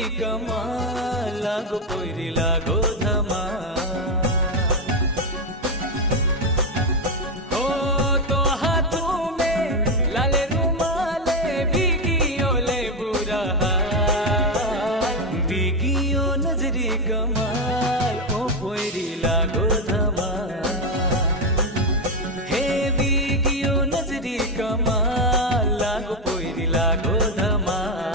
नजरी कमाल लागो पोरी लागो धमाल हो तो हाथों में लाले रुमाले भीगियो ले बुरा हाल भीगियो नजरी कमाल ओ पोरी लागो धमाल हे भीगियो नजरी कमाल लागो पोरी लागो धमाल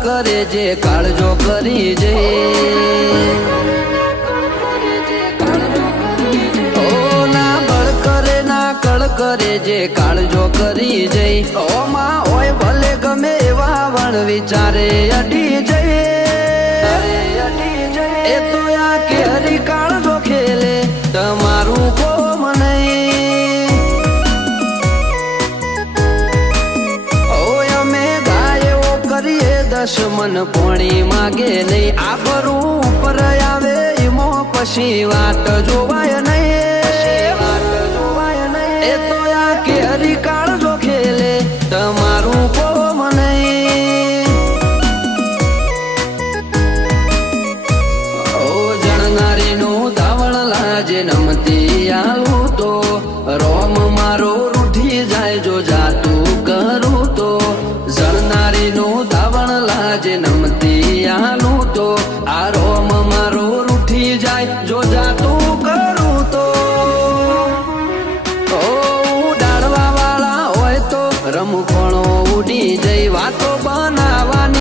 કરે જે કાળજો કરી જે ઓ ના બળ કરે ના કળ કરે જે કાળજો કરી જઈ ઓ માં ઓય ભલે ગમે એવા વણ વિચારે અડી જઈએ એ તો આ કે હરી કાળજો ખેલે તમારું કોમ નહીં ઓય અમે ગાયો કરીએ દશમન પોણી માગે નહીં આ બરું ઉપર આવે એમો પછી વાત જોવાય નહીં એ તો આ કે હરી કાળજો ખેલે તમારું કોમ નહીં ઓ જણનારીનું ધાવણ લાજે નમતી આલું તો રોમ મારો રૂઠી જાય જો જાતું કરું તો જણનારીનું